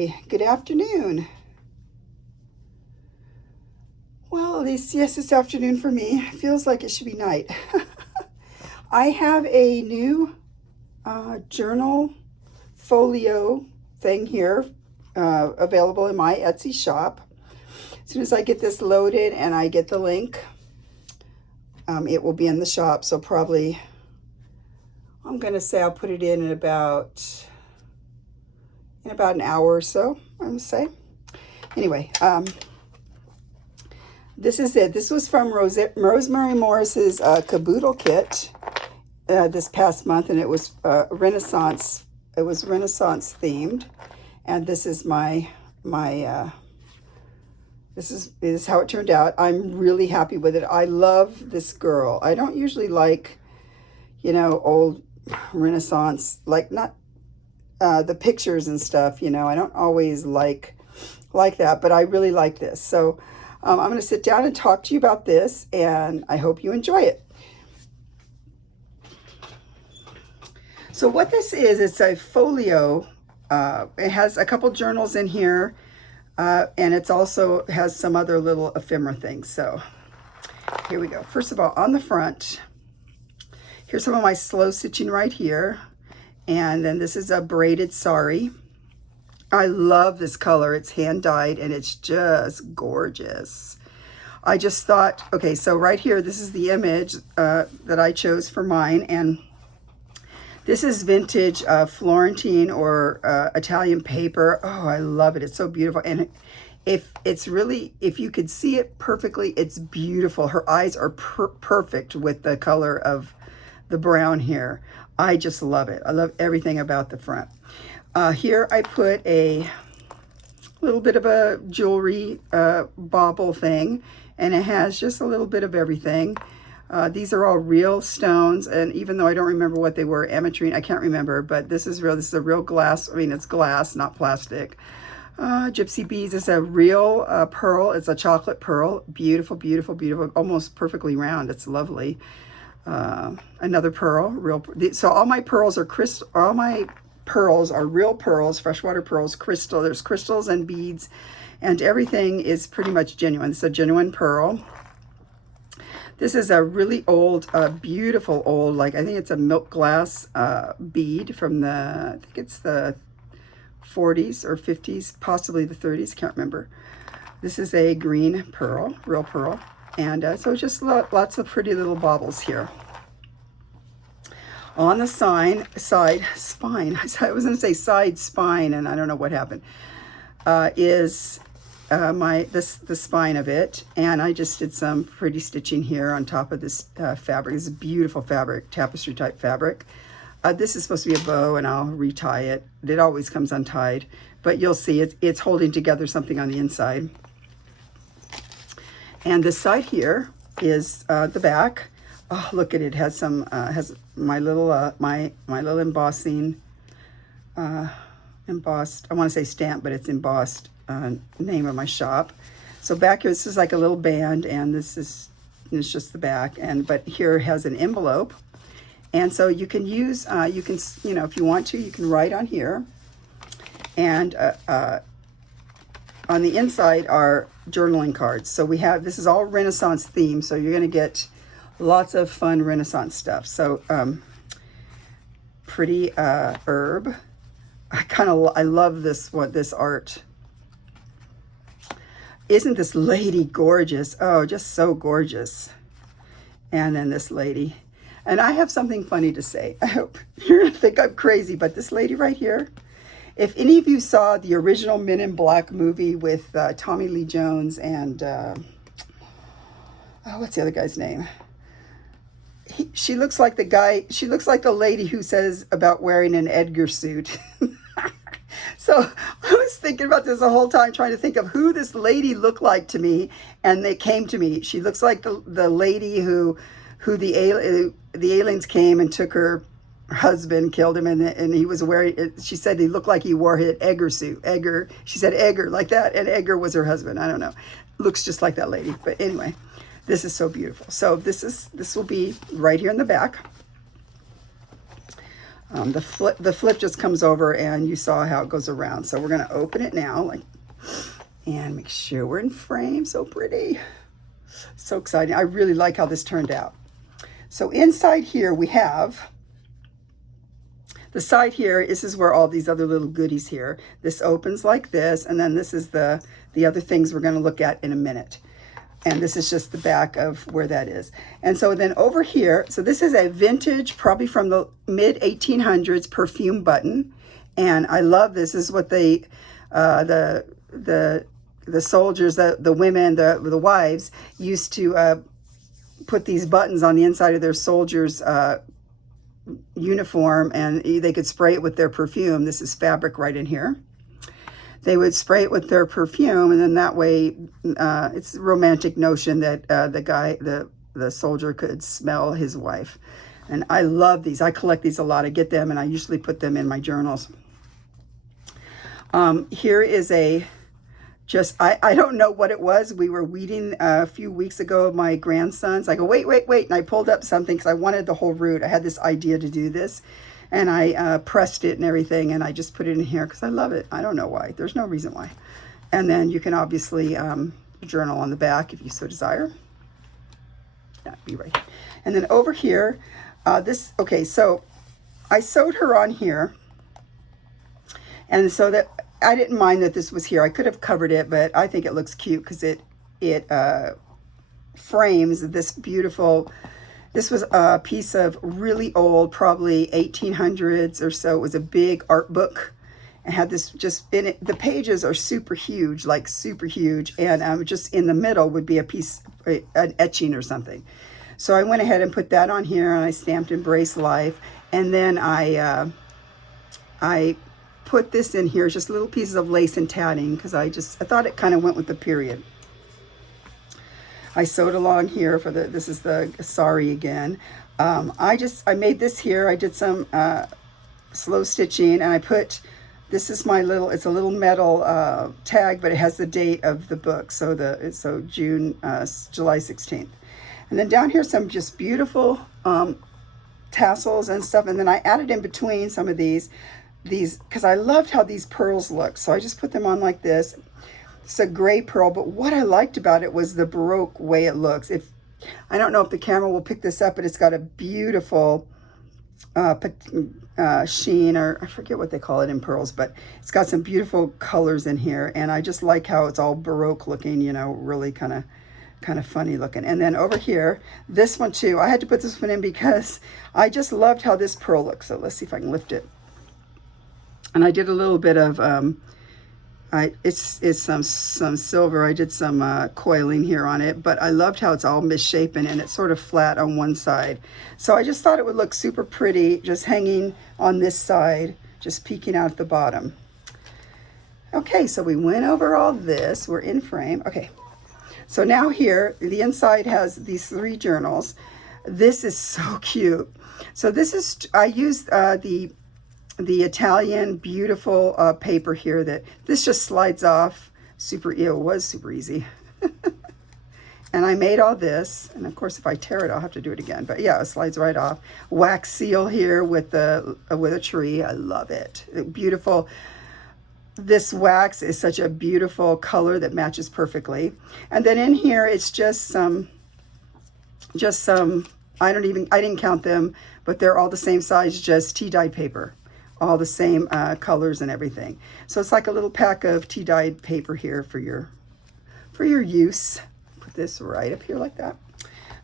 Hi, good afternoon. Well, at least, yes, it's afternoon for me. Feels like it should be night. I have a new journal folio thing here available in my Etsy shop. As soon as I get this loaded and I get the link, it will be in the shop. So probably, I'm going to say I'll put it in about an hour or so, I'm going to say. Anyway, this is it. This was from Rosemary Morris's caboodle kit this past month, and it was Renaissance. It was Renaissance themed, and this is this is how it turned out. I'm really happy with it. I love this girl. I don't usually like, old Renaissance, like not the pictures and stuff. I don't always like that, but I really like this. So I'm going to sit down and talk to you about this, and I hope you enjoy it. So what this is, it's a folio. It has a couple journals in here, and it's also has some other little ephemera things. So here we go. First of all, on the front, here's some of my slow stitching right here. And then this is a braided sari. I love this color. It's hand dyed and it's just gorgeous. I just thought, okay, so right here, this is the image that I chose for mine. And this is vintage Florentine or Italian paper. Oh, I love it. It's so beautiful. And if you could see it perfectly, it's beautiful. Her eyes are perfect with the color of the brown here. I just love it. I love everything about the front. Here I put a little bit of a jewelry bauble thing, and it has just a little bit of everything. These are all real stones, and even though I don't remember what they were, ametrine, I can't remember, but this is real. This is a real glass. I mean, it's glass, not plastic. Gypsy beads is a real pearl. It's a chocolate pearl. Beautiful, beautiful, beautiful. Almost perfectly round. It's lovely. Another pearl, real. So all my pearls are crystal. All my pearls are real pearls, freshwater pearls, crystal. There's crystals and beads, and everything is pretty much genuine. It's a genuine pearl. This is a really old, beautiful old, like I think it's a milk glass bead from I think it's the 40s or 50s, possibly the 30s, can't remember. This is a green pearl, real pearl. And so just lots of pretty little baubles here. On the spine, I was going to say side spine, and I don't know what happened, is the spine of it. And I just did some pretty stitching here on top of this fabric. This is beautiful fabric, tapestry type fabric. This is supposed to be a bow, and I'll retie it. It always comes untied, but you'll see it's holding together something on the inside. And this side here is the back. Oh, look at it. It has some has my little my little embossing embossed. I want to say stamp, but it's embossed name of my shop. So back here, this is like a little band, and it's just the back. But here it has an envelope, and so you can use if you want to, you can write on here, and on the inside are journaling cards. So this is all Renaissance themed, so you're going to get lots of fun Renaissance stuff. So pretty herb. I love this art. Isn't this lady gorgeous? Oh, just so gorgeous. And then this lady. And I have something funny to say. I hope you're going to think I'm crazy, but this lady right here, if any of you saw the original Men in Black movie with Tommy Lee Jones and, what's the other guy's name? She looks like the lady who says about wearing an Edgar suit. So I was thinking about this the whole time, trying to think of who this lady looked like to me, and they came to me. She looks like the lady who the aliens came and took her husband, killed him, and he was wearing, she said he looked like he wore his Edgar suit. Edgar, she said Edgar like that, and Edgar was her husband. I don't know. Looks just like that lady. But anyway, this is so beautiful. So this will be right here in the back. The flip just comes over, and you saw how it goes around. So we're going to open it now, like, and make sure we're in frame. So pretty. So exciting. I really like how this turned out. So inside here we have the side here. This is where all these other little goodies here. This opens like this, and then this is the other things we're going to look at in a minute. And this is just the back of where that is. And so then over here, so this is a vintage, probably from the mid 1800s perfume button. And I love this. This is what they, the soldiers, the women, the wives used to put these buttons on the inside of their soldiers' uniform, and they could spray it with their perfume. This is fabric right in here. They would spray it with their perfume, and then that way, it's a romantic notion that the soldier could smell his wife. And I love these. I collect these a lot. I get them, and I usually put them in my journals. Here is I don't know what it was. We were weeding a few weeks ago, my grandsons. I go, wait. And I pulled up something because I wanted the whole root. I had this idea to do this. And I pressed it and everything, and I just put it in here because I love it. I don't know why. There's no reason why. And then you can obviously journal on the back if you so desire. That'd be right. And then over here, okay, so I sewed her on here. And so that I didn't mind that this was here. I could have covered it, but I think it looks cute because it frames this beautiful. This was a piece of really old, probably 1800s or so. It was a big art book. It had this just in it. The pages are super huge, like super huge. And just in the middle would be a piece, an etching or something. So I went ahead and put that on here, and I stamped Embrace Life. And then I put this in here, just little pieces of lace and tatting, because I thought it kind of went with the period. I sewed along here for this is the Sorry again. I made this here. I did some slow stitching, and I put, this is my little, it's a little metal tag, but it has the date of the book. So July 16th. And then down here, some just beautiful tassels and stuff. And then I added in between some of these, because I loved how these pearls look. So I just put them on like this. It's a gray pearl, but what I liked about it was the Baroque way it looks. I don't know if the camera will pick this up, but it's got a beautiful sheen, or I forget what they call it in pearls, but it's got some beautiful colors in here, and I just like how it's all Baroque looking, you know, really kind of funny looking. And then over here, this one too, I had to put this one in because I just loved how this pearl looks. So let's see if I can lift it. And I did a little bit of it's some silver. I did some coiling here on it, but I loved how it's all misshapen and it's sort of flat on one side. So I just thought it would look super pretty just hanging on this side, just peeking out at the bottom. Okay, so we went over all this. We're in frame. Okay, so now here, the inside has these 3 journals. This is so cute. So this is, I used the Italian beautiful paper here that this just slides off it was super easy. And I made all this, and of course if I tear it I'll have to do it again, but yeah, it slides right off. Wax seal here with a tree. I love it. Beautiful. This wax is such a beautiful color that matches perfectly. And then in here it's just some I didn't count them, but they're all the same size, just tea-dyed paper. All the same colors and everything. So it's like a little pack of tea-dyed paper here for your use. Put this right up here like that.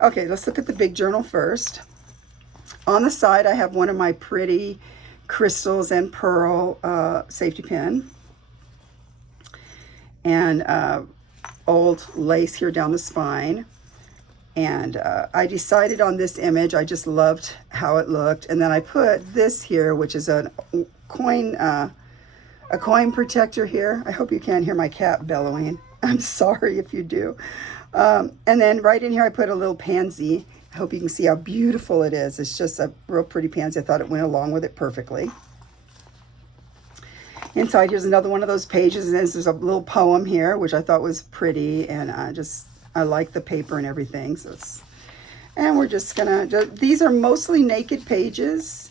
Okay, let's look at the big journal first. On the side, I have one of my pretty crystals and pearl safety pin. And old lace here down the spine. And I decided on this image. I just loved how it looked. And then I put this here, which is a coin protector here. I hope you can't hear my cat bellowing. I'm sorry if you do. And then right in here, I put a little pansy. I hope you can see how beautiful it is. It's just a real pretty pansy. I thought it went along with it perfectly. Inside, here's another one of those pages. And there's a little poem here, which I thought was pretty. And I like the paper and everything. And we're just gonna, these are mostly naked pages.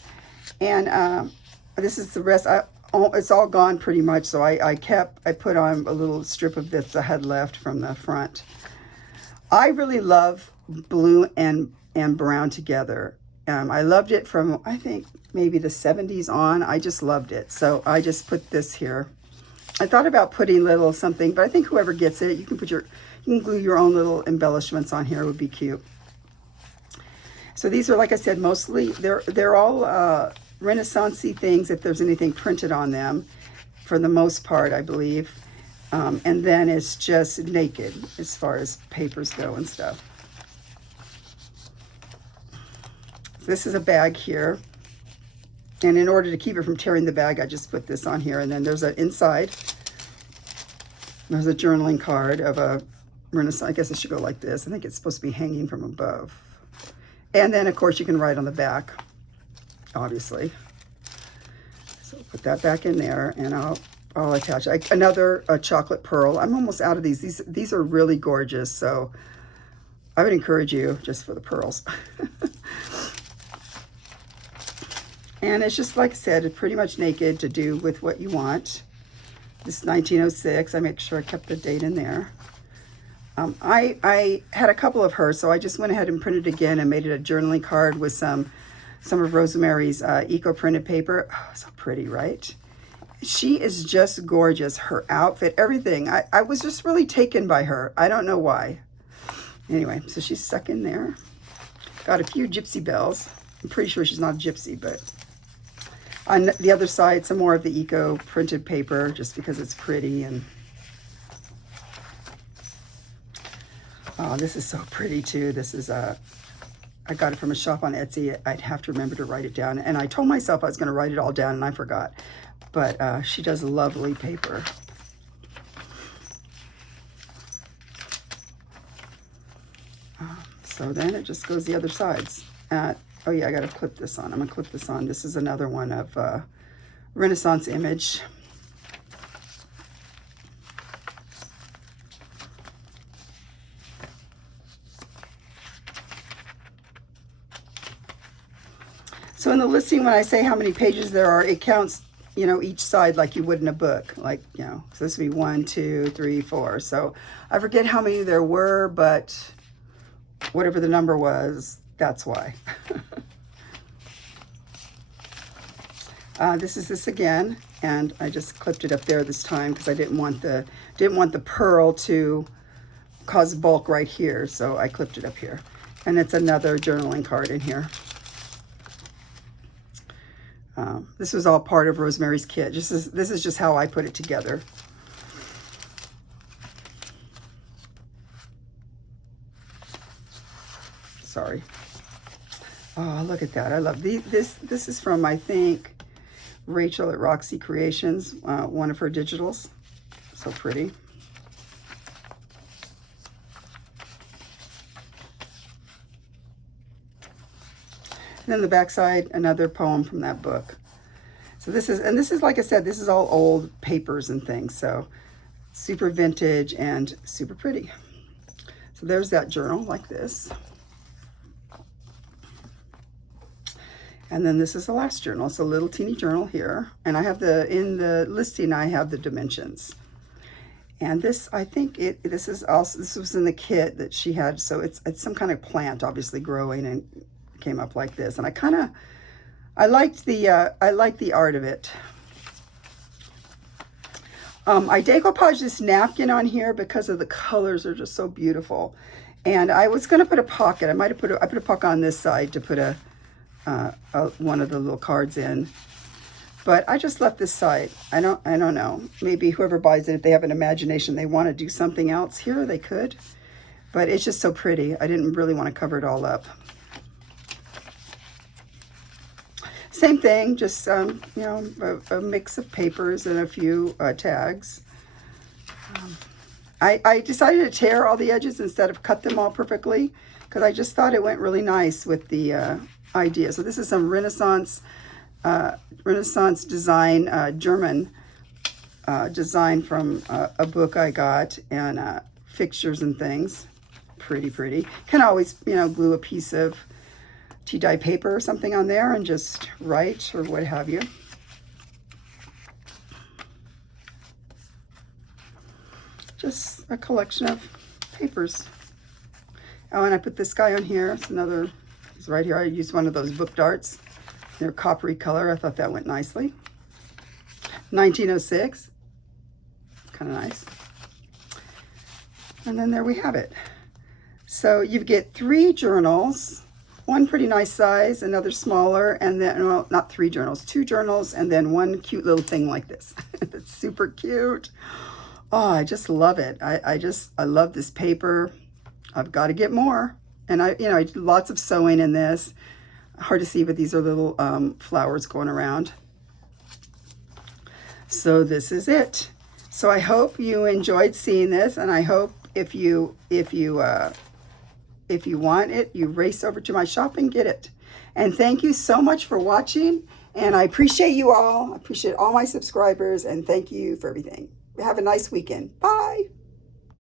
And this is the rest. It's all gone pretty much, so I put on a little strip of this I had left from the front. I really love blue and brown together. I loved it from, I think, maybe the 70s on. I just loved it. So I just put this here. I thought about putting little something, but I think whoever gets it, you can glue your own little embellishments on here. It would be cute. So these are, like I said, mostly, they're all Renaissance-y things, if there's anything printed on them, for the most part, I believe. And then it's just naked as far as papers go and stuff. This is a bag here. And in order to keep it from tearing the bag, I just put this on here. And then there's an inside. There's a journaling card of a Renaissance. I guess it should go like this. I think it's supposed to be hanging from above. And then, of course, you can write on the back, obviously. So put that back in there, and I'll attach another chocolate pearl. I'm almost out of these. These are really gorgeous, so I would encourage you just for the pearls. And it's just, like I said, it's pretty much naked to do with what you want. This is 1906. I make sure I kept the date in there. I had a couple of hers, so I just went ahead and printed again and made it a journaling card with some of Rosemary's eco-printed paper. Oh, so pretty, right? She is just gorgeous. Her outfit, everything. I was just really taken by her. I don't know why. Anyway, so she's stuck in there. Got a few gypsy bells. I'm pretty sure she's not a gypsy, but on the other side, some more of the eco printed paper, just because it's pretty. And oh, this is so pretty too. This is I got it from a shop on Etsy. I'd have to remember to write it down, and I told myself I was going to write it all down, and I forgot. But she does lovely paper. So then it just goes the other sides. Oh yeah, I got to clip this on. I'm going to clip this on. This is another one of Renaissance Image. So in the listing, when I say how many pages there are, it counts, you know, each side like you would in a book. Like, you know, so this would be 1, 2, 3, 4. So I forget how many there were, but whatever the number was, that's why. This is this again, and I just clipped it up there this time because I didn't want the pearl to cause bulk right here, so I clipped it up here. And it's another journaling card in here. This was all part of Rosemary's kit. This is just how I put it together. Sorry. Oh, look at that. I love this. This is from, I think, Rachel at Roxy Creations, one of her digitals. So pretty. And then the backside, another poem from that book. So this is, like I said, this is all old papers and things. So super vintage and super pretty. So there's that journal like this. And then this is the last journal. It's a little teeny journal here. And I have in the listing, I have the dimensions. And this, I think this was in the kit that she had. So it's some kind of plant, obviously growing, and came up like this. And I liked the art of it. I decoupaged this napkin on here because of the colors are just so beautiful. And I was going to put a pocket. I put a pocket on this side to put one of the little cards in, but I just left this side. I don't know. Maybe whoever buys it, if they have an imagination, they want to do something else here, they could. But it's just so pretty. I didn't really want to cover it all up. Same thing, just you know, a mix of papers and a few tags. I decided to tear all the edges instead of cut them all perfectly because I just thought it went really nice with the idea. So this is some Renaissance design, German design from a book I got, and fixtures and things. Pretty. Can always, you know, glue a piece of tea dye paper or something on there and just write or what have you. Just a collection of papers. Oh, and I put this guy on here. It's another, it's right here. I used one of those book darts. They're coppery color. I thought that went nicely. 1906. It's kind of nice. And then there we have it. So you get 3 journals, one pretty nice size, another smaller, and then, well, not 3 journals, 2 journals, and then one cute little thing like this. It's super cute. Oh, I just love it. I love this paper. I've got to get more. And I did lots of sewing in this. Hard to see, but these are little flowers going around. So this is it. So I hope you enjoyed seeing this, and I hope if you want it, you race over to my shop and get it. And thank you so much for watching, and I appreciate you all. I appreciate all my subscribers, and thank you for everything. Have a nice weekend. Bye.